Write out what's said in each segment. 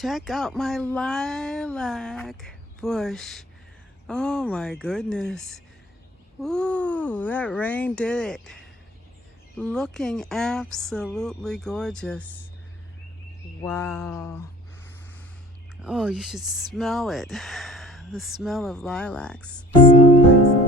Check out my lilac bush. Oh my goodness. Ooh, that rain did it. Looking absolutely gorgeous. Wow. Oh, you should smell it. The smell of lilacs. So nice.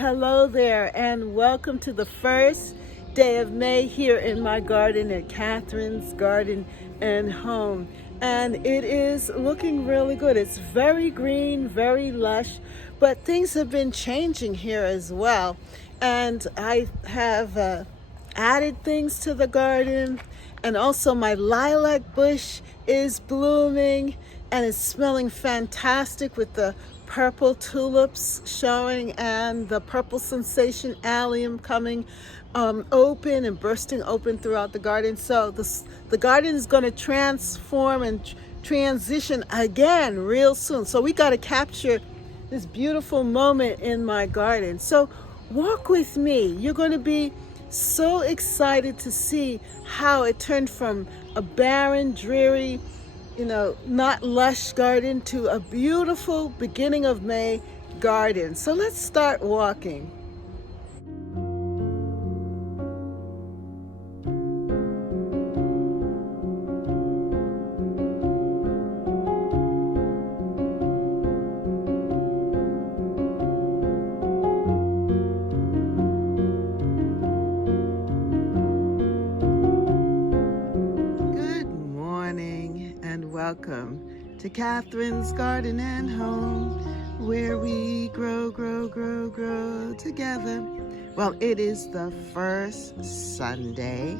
Hello there, and welcome to the first day of May here in my garden at Catherine's Garden and Home. And it is looking really good. It's very green, very lush, but things have been changing here as well. And I have added things to the garden, and also my lilac bush is blooming and it's smelling fantastic with the purple tulips showing and the purple sensation allium coming open and bursting open throughout the garden. So the garden is going to transform and transition again real soon. So we got to capture this beautiful moment in my garden. So walk with me. You're going to be so excited to see how it turned from a barren, dreary, not lush garden to a beautiful beginning of May garden. So let's start walking. Good morning and welcome to Catherine's Garden and Home, where we grow together. Well, it is the first Sunday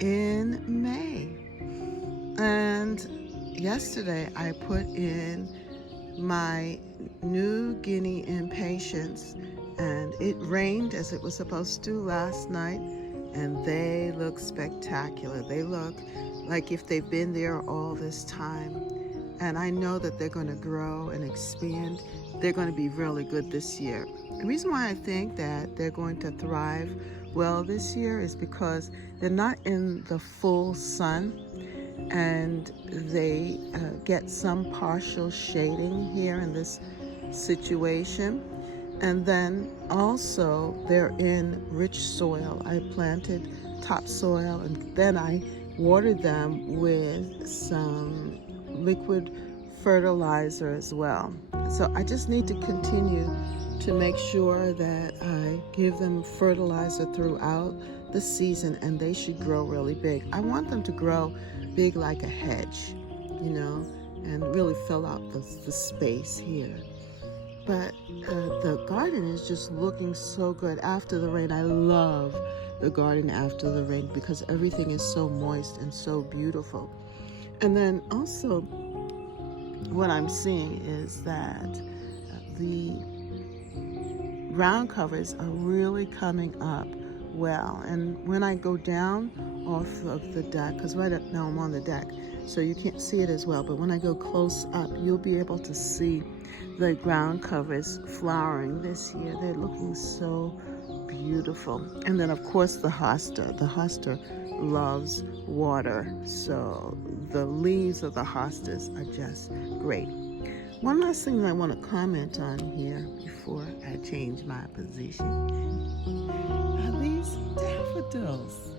in May. And yesterday I put in my new guinea impatiens, and it rained as it was supposed to last night, and they look spectacular. They look like if they've been there all this time. And I know that they're going to grow and expand. They're going to be really good this year. The reason why I think that they're going to thrive well this year is because they're not in the full sun, and they get some partial shading here in this situation. And then also they're in rich soil. I planted topsoil, and then I watered them with some liquid fertilizer as well. So I just need to continue to make sure that I give them fertilizer throughout the season, and they should grow really big. I want them to grow big like a hedge, and really fill out the space here. But the garden is just looking so good after the rain. I love the garden after the rain because everything is so moist and so beautiful. And then also what I'm seeing is that the ground covers are really coming up well. And when I go down off of the deck, because right now I'm on the deck, so you can't see it as well, but when I go close up, you'll be able to see the ground covers flowering this year. They're looking so beautiful. And then of course the hosta. The hosta loves water, so the leaves of the hostas are just great. One last thing that I want to comment on here before I change my position are these daffodils.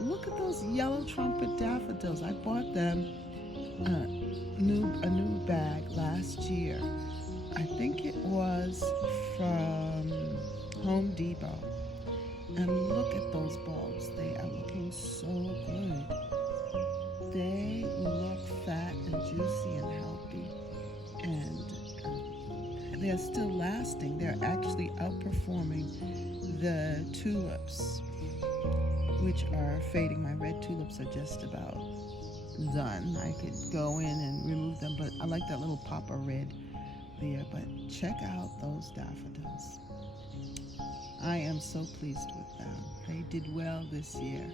Look at those yellow trumpet daffodils. I bought them a new bag last year. I think it was from Home Depot. And look at those bulbs. They are looking so good. They look fat and juicy and healthy. And they're still lasting. They're actually outperforming the tulips, which are fading. My red tulips are just about done. I could go in and remove them, but I like that little pop of red there. But check out those daffodils. I am so pleased with them. They did well this year.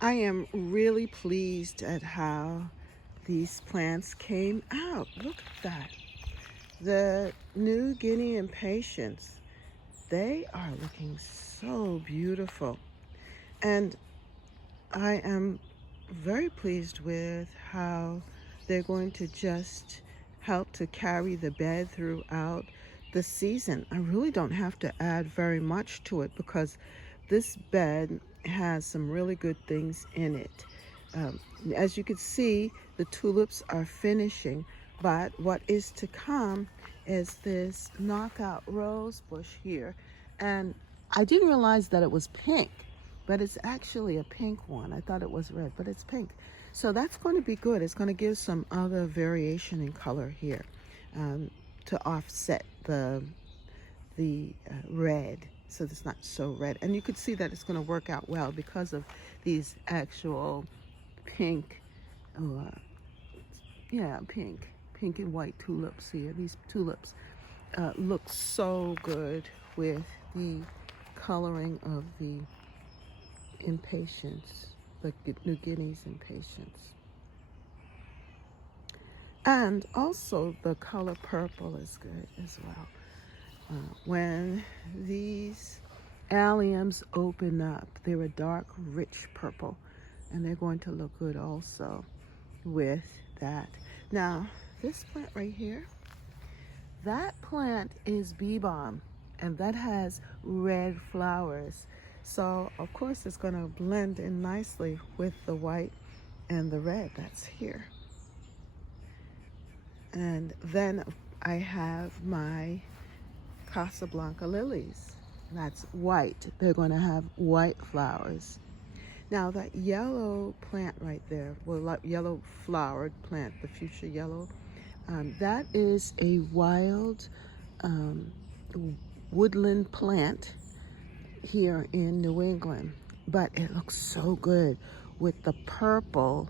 I am really pleased at how these plants came out. Look at that. The New Guinea impatiens, they are looking so beautiful. And I am very pleased with how they're going to just help to carry the bed throughout the season. I really don't have to add very much to it because this bed has some really good things in it. As you can see, the tulips are finishing, but what is to come is this knockout rose bush here. And I didn't realize that it was pink, but it's actually a pink one. I thought it was red, but it's pink. So that's going to be good. It's going to give some other variation in color here to offset the red, so it's not so red. And you could see that it's going to work out well because of these actual pink, pink and white tulips here. These tulips look so good with the coloring of the impatiens, the New Guinea's impatiens. And also the color purple is good as well. When these alliums open up, they're a dark, rich purple, and they're going to look good also with that. Now, this plant right here, that plant is bee balm, and that has red flowers. So, of course, it's going to blend in nicely with the white and the red that's here. And then I have my Casablanca lilies. That's white. They're going to have white flowers. Now that yellow plant right there, well, yellow flowered plant, the fuchsia yellow, that is a wild woodland plant here in New England, but it looks so good with the purple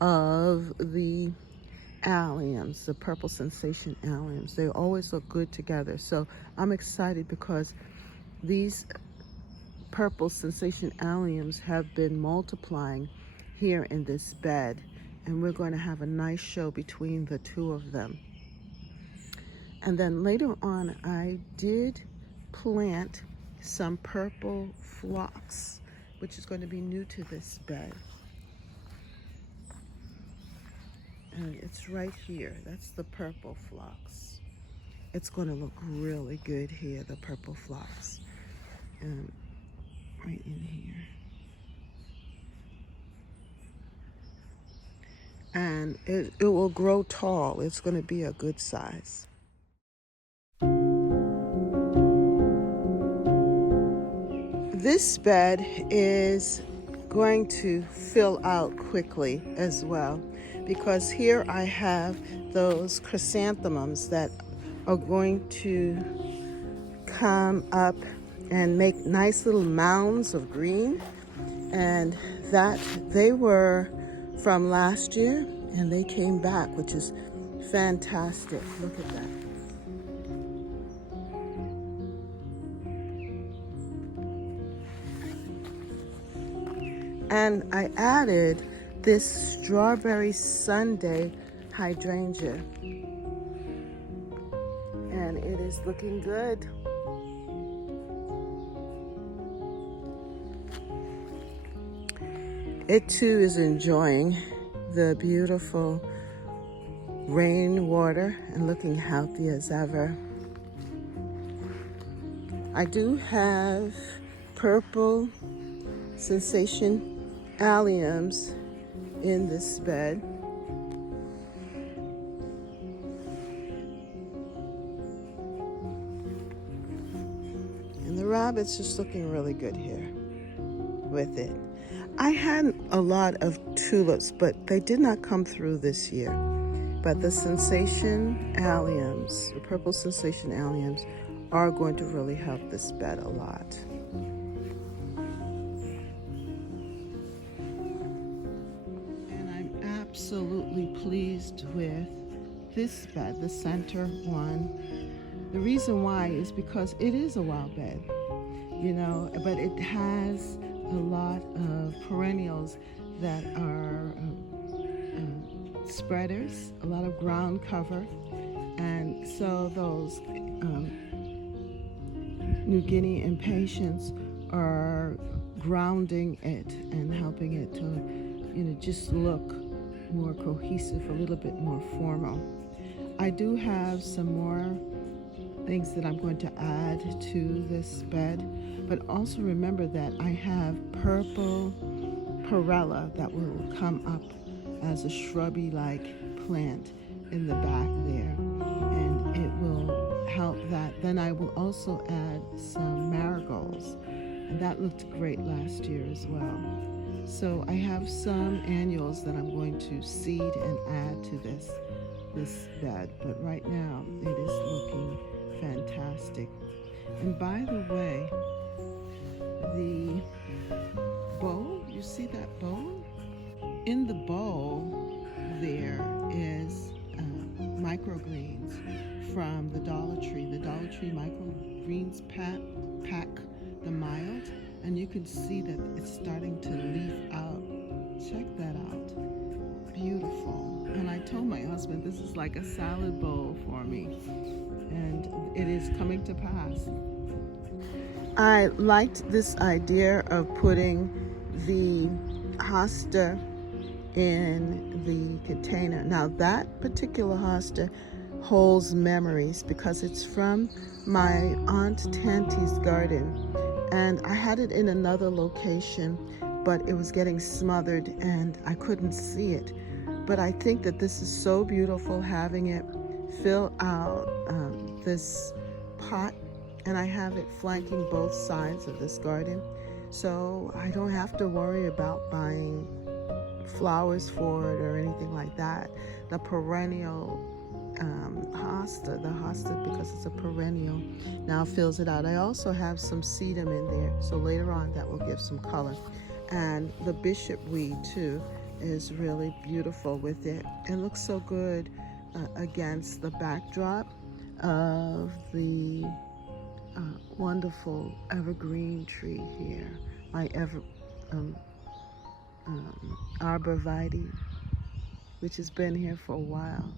of the alliums, the purple sensation alliums. They always look good together. So I'm excited because these purple sensation alliums have been multiplying here in this bed, and we're going to have a nice show between the two of them. And then later on, I did plant some purple phlox, which is going to be new to this bed. And it's right here. That's the purple phlox. It's going to look really good here, the purple phlox. Right in here. And it will grow tall. It's going to be a good size. This bed is going to fill out quickly as well, because here I have those chrysanthemums that are going to come up and make nice little mounds of green, and that they were from last year and they came back, which is fantastic. Look at that. And I added this strawberry Sunday hydrangea, and it is looking good. It too is enjoying the beautiful rainwater and looking healthy as ever. I do have purple sensation alliums in this bed. And the rabbit's just looking really good here with it. I had a lot of tulips, but they did not come through this year. But the sensation alliums, the purple sensation alliums, are going to really help this bed a lot. And I'm absolutely pleased with this bed, the center one. The reason why is because it is a wild bed, you know, but it has a lot of perennials that are spreaders, a lot of ground cover, and so those New Guinea impatiens are grounding it and helping it to, just look more cohesive, a little bit more formal. I do have some more things that I'm going to add to this bed, but also remember that I have purple perella that will come up as a shrubby-like plant in the back there, and it will help that. Then I will also add some marigolds, and that looked great last year as well. So I have some annuals that I'm going to seed and add to this bed, but right now it is looking fantastic. And by the way, the bowl, you see that bowl? In the bowl there is microgreens from the Dollar Tree. The Dollar Tree microgreens pack, the mild, and you can see that it's starting to leaf out. Check that out. Beautiful. And I told my husband this is like a salad bowl for me, and it is coming to pass. I liked this idea of putting the hosta in the container. Now that particular hosta holds memories because it's from my Aunt Tanti's garden, and I had it in another location, but it was getting smothered and I couldn't see it. But I think that this is so beautiful, having it fill out this pot, and I have it flanking both sides of this garden, so I don't have to worry about buying flowers for it or anything like that. The perennial the hosta, because it's a perennial, now fills it out. I also have some sedum in there, so later on that will give some color. And the bishop weed too is really beautiful with it. It looks so good against the backdrop of the wonderful evergreen tree here, my arborvitae, which has been here for a while.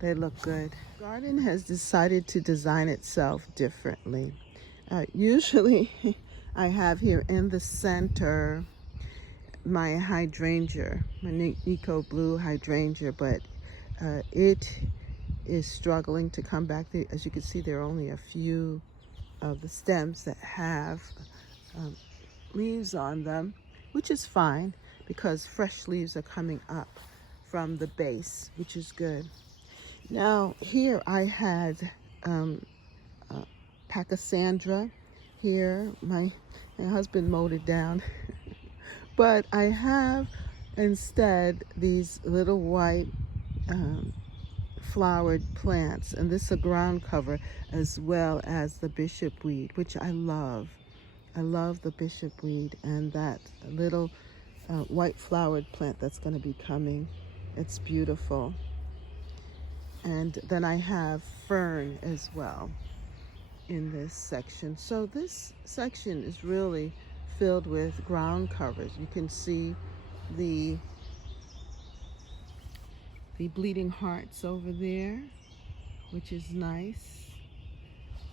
They look good. The garden has decided to design itself differently. Usually I have here in the center my hydrangea, my Nico blue hydrangea, but it is struggling to come back. As you can see, there are only a few of the stems that have leaves on them, which is fine because fresh leaves are coming up from the base, which is good. Now here I had Pachysandra here. My husband mowed it down. But I have instead these little white flowered plants, and this is a ground cover, as well as the bishop weed, which I love. I love the bishop weed and that little white flowered plant that's going to be coming. It's beautiful. And then I have fern as well in this section. So this section is really filled with ground covers. You can see the bleeding hearts over there, which is nice,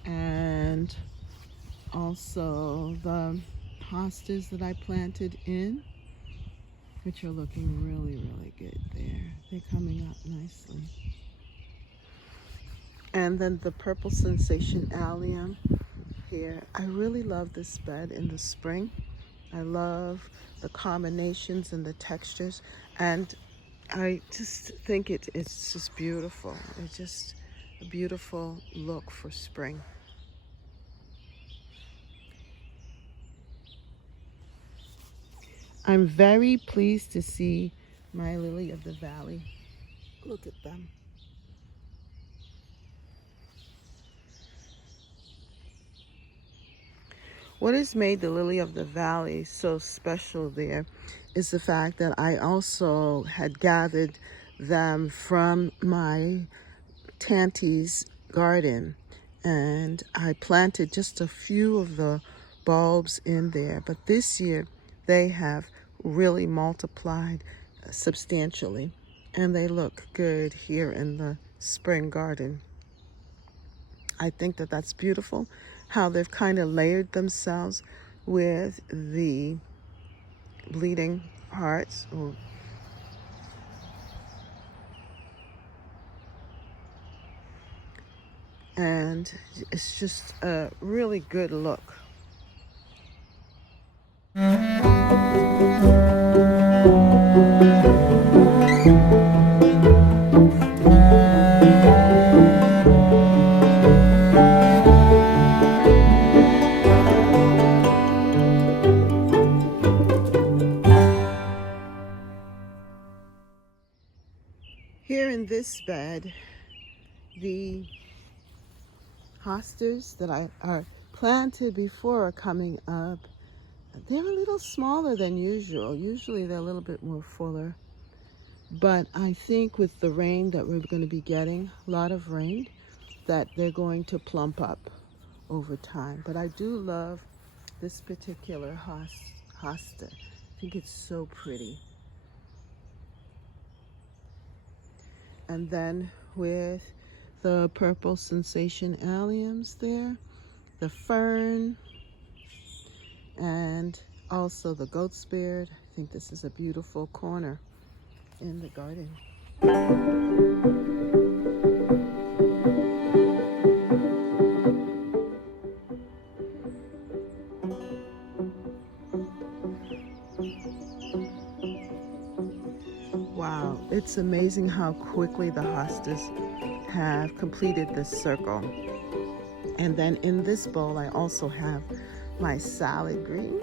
and also the hostas that I planted in, which are looking really, really good there. They're coming up nicely. And then the purple sensation allium here. I really love this bed in the spring. I love the combinations and the textures, and I just think it's just beautiful. It's just a beautiful look for spring. I'm very pleased to see my lily of the valley. Look at them. What has made the lily of the valley so special there is the fact that I also had gathered them from my Tanti's garden, and I planted just a few of the bulbs in there, but this year they have really multiplied substantially, and they look good here in the spring garden. I think that that's beautiful, how they've kind of layered themselves with the bleeding hearts. Ooh. And it's just a really good look. Here in this bed, the hostas that are planted before are coming up. They're a little smaller than usual. Usually they're a little bit more fuller. But I think with the rain that we're going to be getting, a lot of rain, that they're going to plump up over time. But I do love this particular hosta. I think it's so pretty. And then with the purple sensation alliums there, the fern, and also the goat's beard. I think this is a beautiful corner in the garden. Wow, it's amazing how quickly the hostas have completed this circle. And then in this bowl, I also have my salad greens.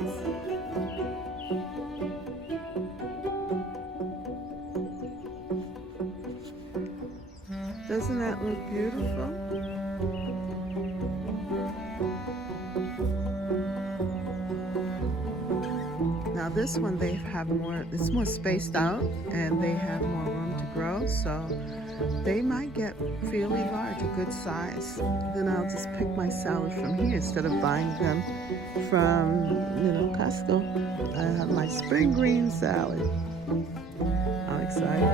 Doesn't that look beautiful? Now this one, they have more, it's more spaced out and they have more room to grow, so they might get fairly large, a good size. Then I'll just pick my salad from here instead of buying them from, Costco. I have my spring green salad. How exciting.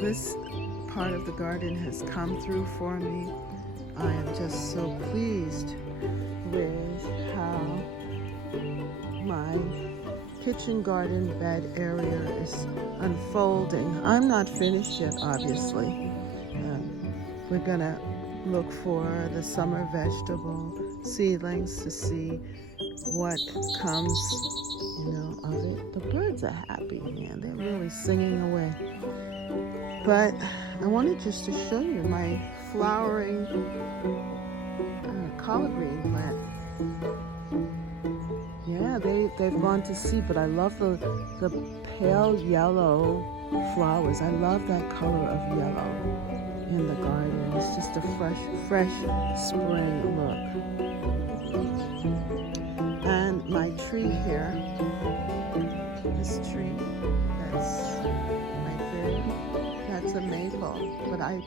This part of the garden has come through for me. I am just so pleased with how my kitchen garden bed area is unfolding. I'm not finished yet, obviously. We're gonna look for the summer vegetable seedlings to see what comes, of it. The birds are happy, man. They're really singing away. But I wanted just to show you my flowering collard green plant. Yeah, they've gone to seed, but I love the pale yellow flowers. I love that color of yellow in the garden. It's just a fresh spring look. And my tree here, this tree, that's my third. That's a maple, but I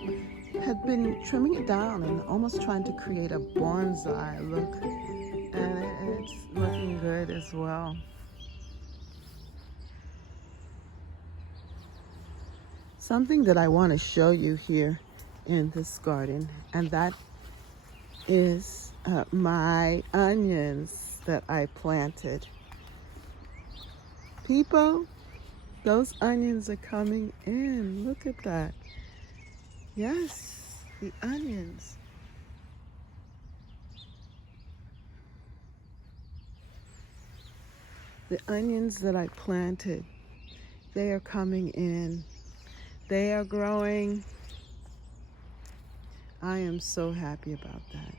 had been trimming it down and almost trying to create a bonsai look, and it's looking good as well. Something that I want to show you here in this garden, and that is my onions that I planted. People, those onions are coming in. Look at that. Yes, the onions. The onions that I planted, they are coming in. They are growing. I am so happy about that.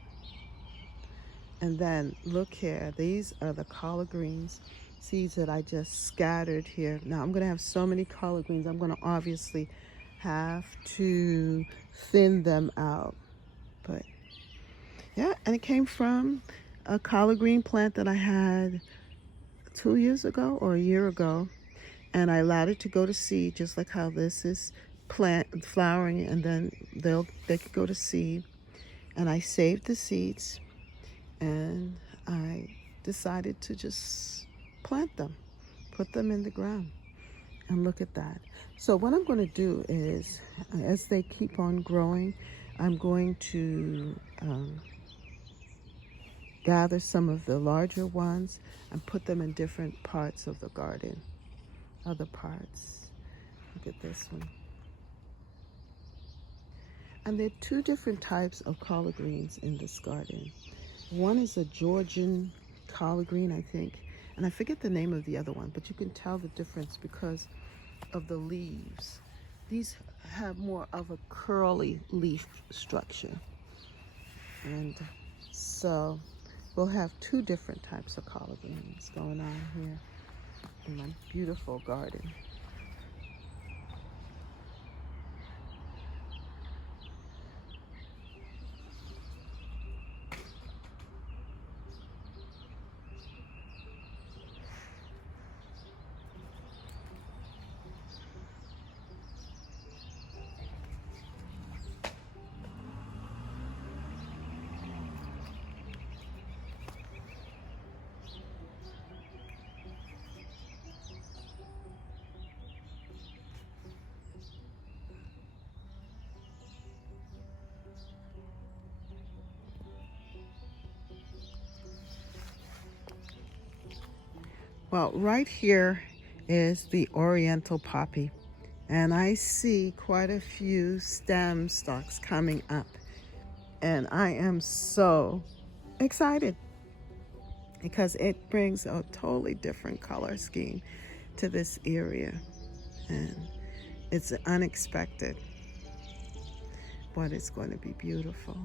And then look here, these are the collard greens seeds that I just scattered here. Now I'm gonna have so many collard greens, I'm gonna obviously have to thin them out. But yeah, and it came from a collard green plant that I had 2 years ago or a year ago. and I allowed it to go to seed, just like how this is flowering, and then they could go to seed. And I saved the seeds, and I decided to just plant them, put them in the ground, and look at that. So what I'm going to do is, as they keep on growing, I'm going to gather some of the larger ones and put them in different parts of the garden. Other parts. Look at this one. And there are two different types of collard greens in this garden. One is a Georgian collard green, I think, and I forget the name of the other one, but you can tell the difference because of the leaves. These have more of a curly leaf structure. And so we'll have two different types of collard greens going on here in my beautiful garden. Well, right here is the oriental poppy, and I see quite a few stem stalks coming up, and I am so excited because it brings a totally different color scheme to this area, and it's unexpected, but it's going to be beautiful.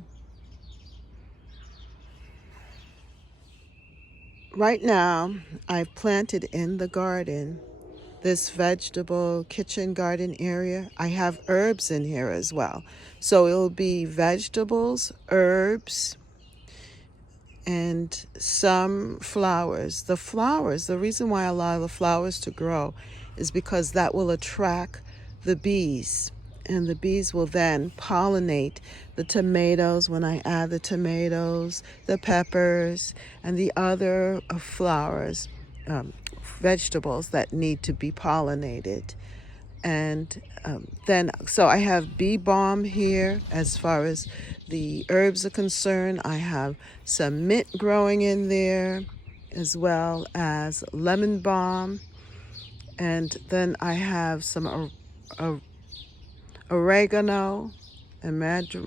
Right now, I've planted in the garden this vegetable kitchen garden area. I have herbs in here as well. So it'll be vegetables, herbs, and some flowers. The reason why I allow the flowers to grow is because that will attract the bees. And the bees will then pollinate the tomatoes when I add the tomatoes, the peppers, and the other flowers, vegetables that need to be pollinated. And so I have bee balm here as far as the herbs are concerned. I have some mint growing in there, as well as lemon balm. And then I have some oregano and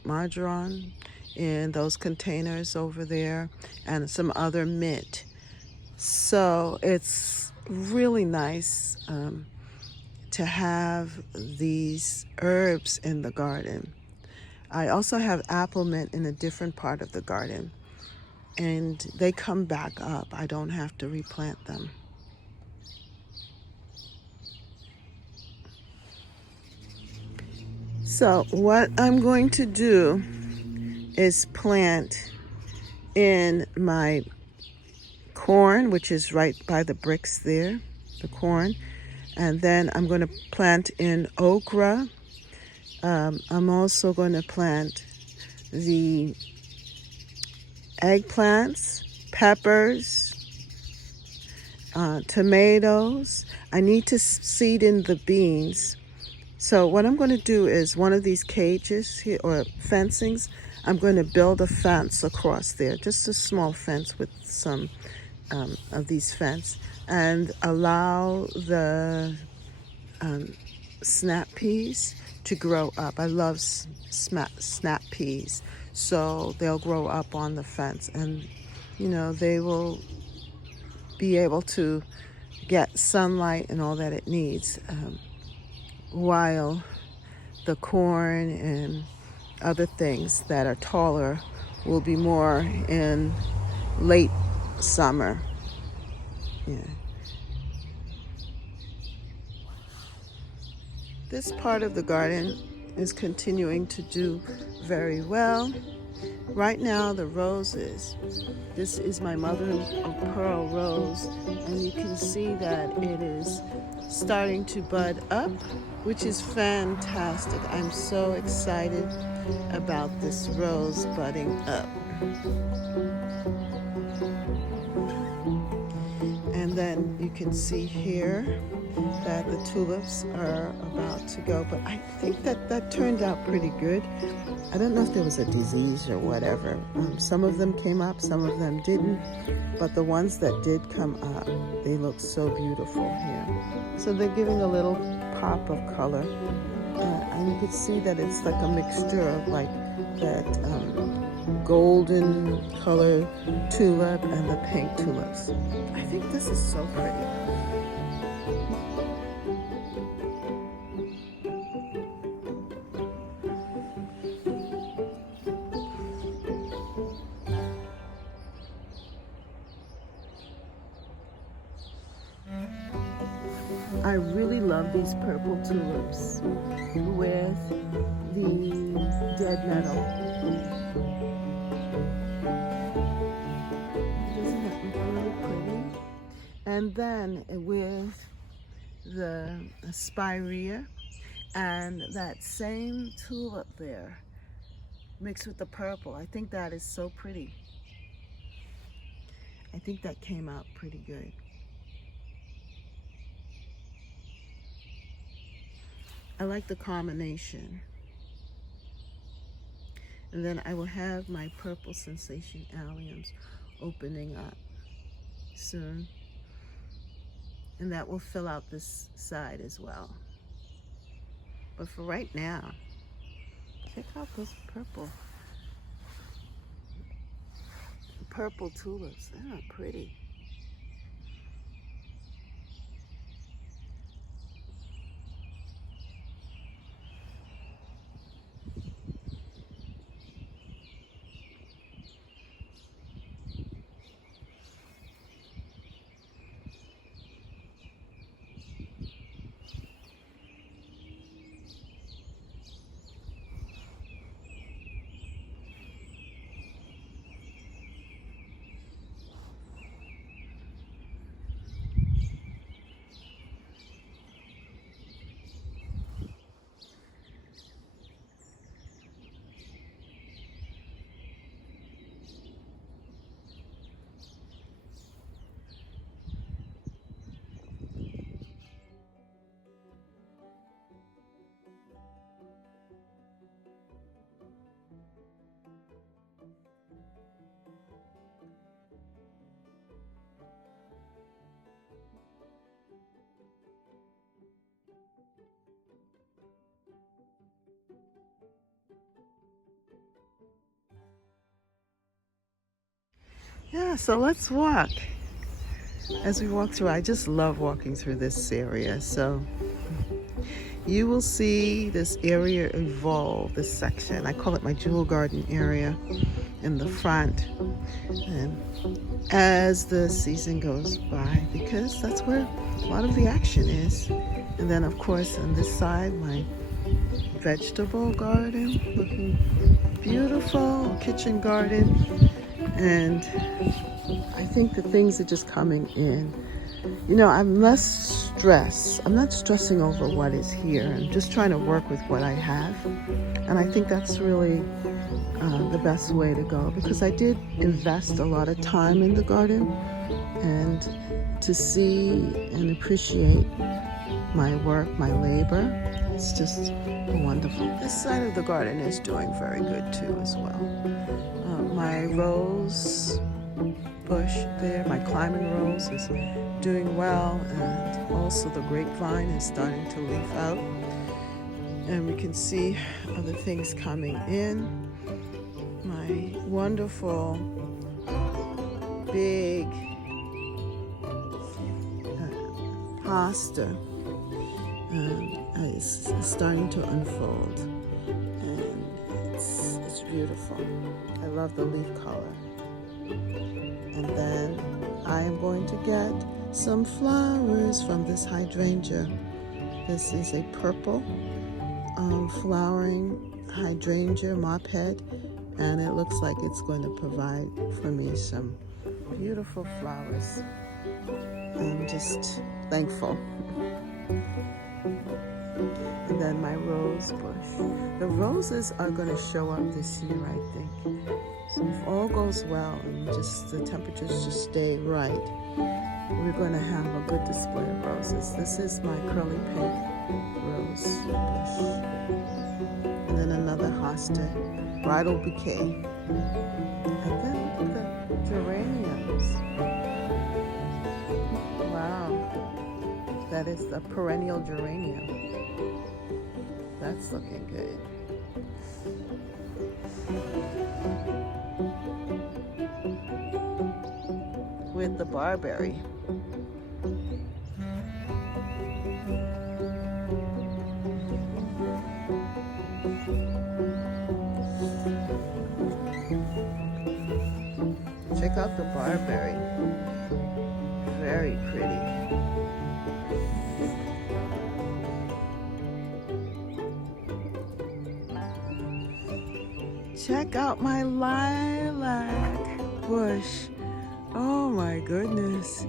marjoram in those containers over there, and some other mint. So it's really nice to have these herbs in the garden. I also have apple mint in a different part of the garden, and they come back up. I don't have to replant them. So what I'm going to do is plant in my corn, which is right by the bricks there, the corn. And then I'm going to plant in okra. I'm also going to plant the eggplants, peppers, tomatoes. I need to seed in the beans. So what I'm going to do is one of these cages here, or fencings, I'm going to build a fence across there, just a small fence with some of these fence, and allow the snap peas to grow up. I love snap peas, so they'll grow up on the fence, and they will be able to get sunlight and all that it needs, while the corn and other things that are taller will be more in late summer. Yeah. This part of the garden is continuing to do very well. Right now the roses, this is my mother of pearl rose, and you can see that it is starting to bud up, which is fantastic. I'm so excited about this rose budding up. And then you can see here that the tulips are about to go, but I think that turned out pretty good. I don't know if there was a disease or whatever. Some of them came up, some of them didn't, but the ones that did come up, they look so beautiful here. So they're giving a little pop of color, and you can see that it's like a mixture of like that golden color tulip and the pink tulips. I think this is so pretty. I really love these purple tulips with the dead nettle. Isn't that really pretty? And then with the spirea and that same tulip there mixed with the purple. I think that is so pretty. I think that came out pretty good. I like the combination. And then I will have my purple sensation alliums opening up soon. And that will fill out this side as well. But for right now, check out those purple tulips. They're not pretty. Yeah, so let's walk. As we walk through, I just love walking through this area. So you will see this area evolve, this section. I call it my jewel garden area in the front. And as the season goes by, because that's where a lot of the action is. And then of course on this side, my vegetable garden, looking beautiful, kitchen garden. And I think the things are just coming in. You know, I'm less stressed. I'm not stressing over what is here. I'm just trying to work with what I have. And I think that's really the best way to go, because I did invest a lot of time in the garden, and to see and appreciate my work, my labor, it's just wonderful. This side of the garden is doing very good too as well. My rose bush there, my climbing rose, is doing well, and also the grapevine is starting to leaf out, and we can see other things coming in. My wonderful big pasta is starting to unfold, and it's beautiful. I love the leaf color. And then I am going to get some flowers from this hydrangea. This is a purple flowering hydrangea, mop head, and it looks like it's going to provide for me some beautiful flowers. I'm just thankful. And then my rose bush. The roses are going to show up this year, I think. So if all goes well and just the temperatures just stay right, we're going to have a good display of roses. This is my curly pink rose bush. And then another hosta, bridal bouquet. And then look at the geraniums. Wow. That is the perennial geranium. That's looking good. With the barberry. Check out the barberry. Very pretty. Check out my lilac bush. Oh my goodness.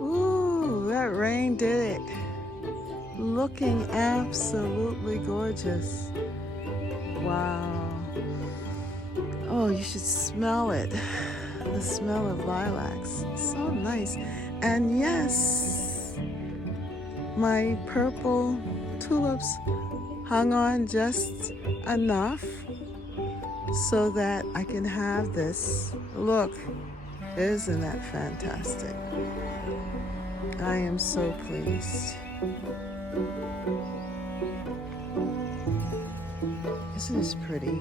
Ooh, that rain did it. Looking absolutely gorgeous. Wow. Oh, you should smell it. The smell of lilacs. So nice. And yes, my purple tulips hung on just enough so that I can have this. Look, isn't that fantastic? I am so pleased. Isn't this pretty?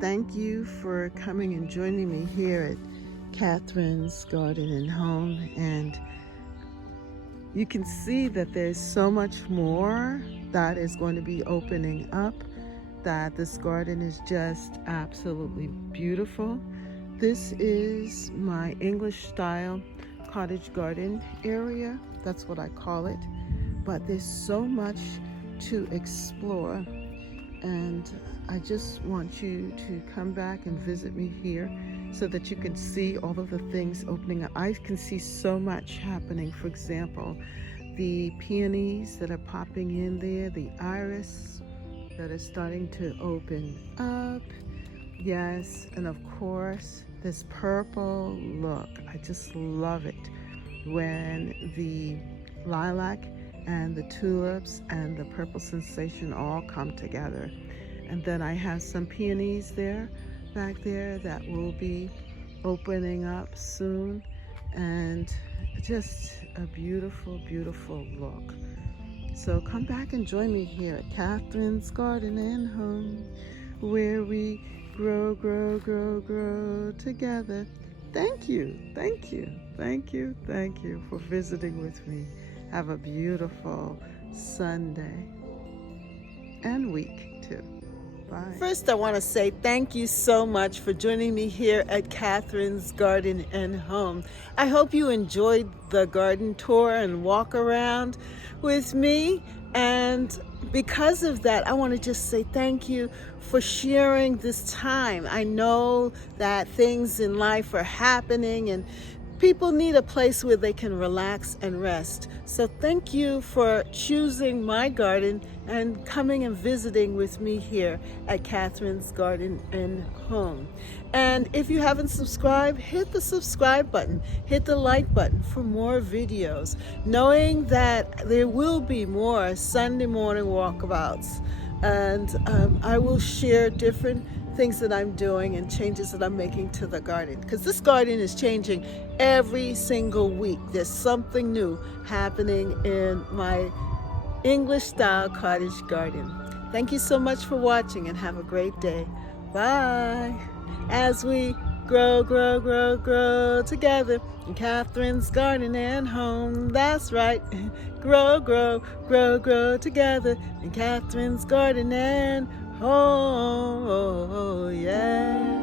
Thank you for coming and joining me here at Catherine's Garden and Home. And you can see that there's so much more that is going to be opening up, that this garden is just absolutely beautiful. This is my English-style cottage garden area. That's what I call it. But there's so much to explore. And I just want you to come back and visit me here so that you can see all of the things opening up. I can see so much happening. For example, the peonies that are popping in there, the iris that is starting to open up. Yes, and of course, this purple look. I just love it when the lilac and the tulips and the purple sensation all come together. And then I have some peonies there, back there, that will be opening up soon, and just a beautiful, beautiful look. So come back and join me here at Catherine's Garden and Home, where we grow, grow, grow, grow together. Thank you, thank you, thank you, thank you for visiting with me. Have a beautiful Sunday and week too. Bye. First, I want to say thank you so much for joining me here at Catherine's Garden and Home. I hope you enjoyed the garden tour and walk around with me. And because of that, I want to just say thank you for sharing this time. I know that things in life are happening and people need a place where they can relax and rest. So thank you for choosing my garden and coming and visiting with me here at Catherine's Garden and Home. And if you haven't subscribed, hit the subscribe button, hit the like button for more videos, knowing that there will be more Sunday morning walkabouts. And I will share different things that I'm doing and changes that I'm making to the garden, because this garden is changing every single week. There's something new happening in my English-style cottage garden. Thank you so much for watching and have a great day. Bye. As we grow, grow, grow, grow together in Catherine's Garden and Home. That's right. Grow, grow, grow, grow together in Catherine's Garden and Home. Oh, yeah.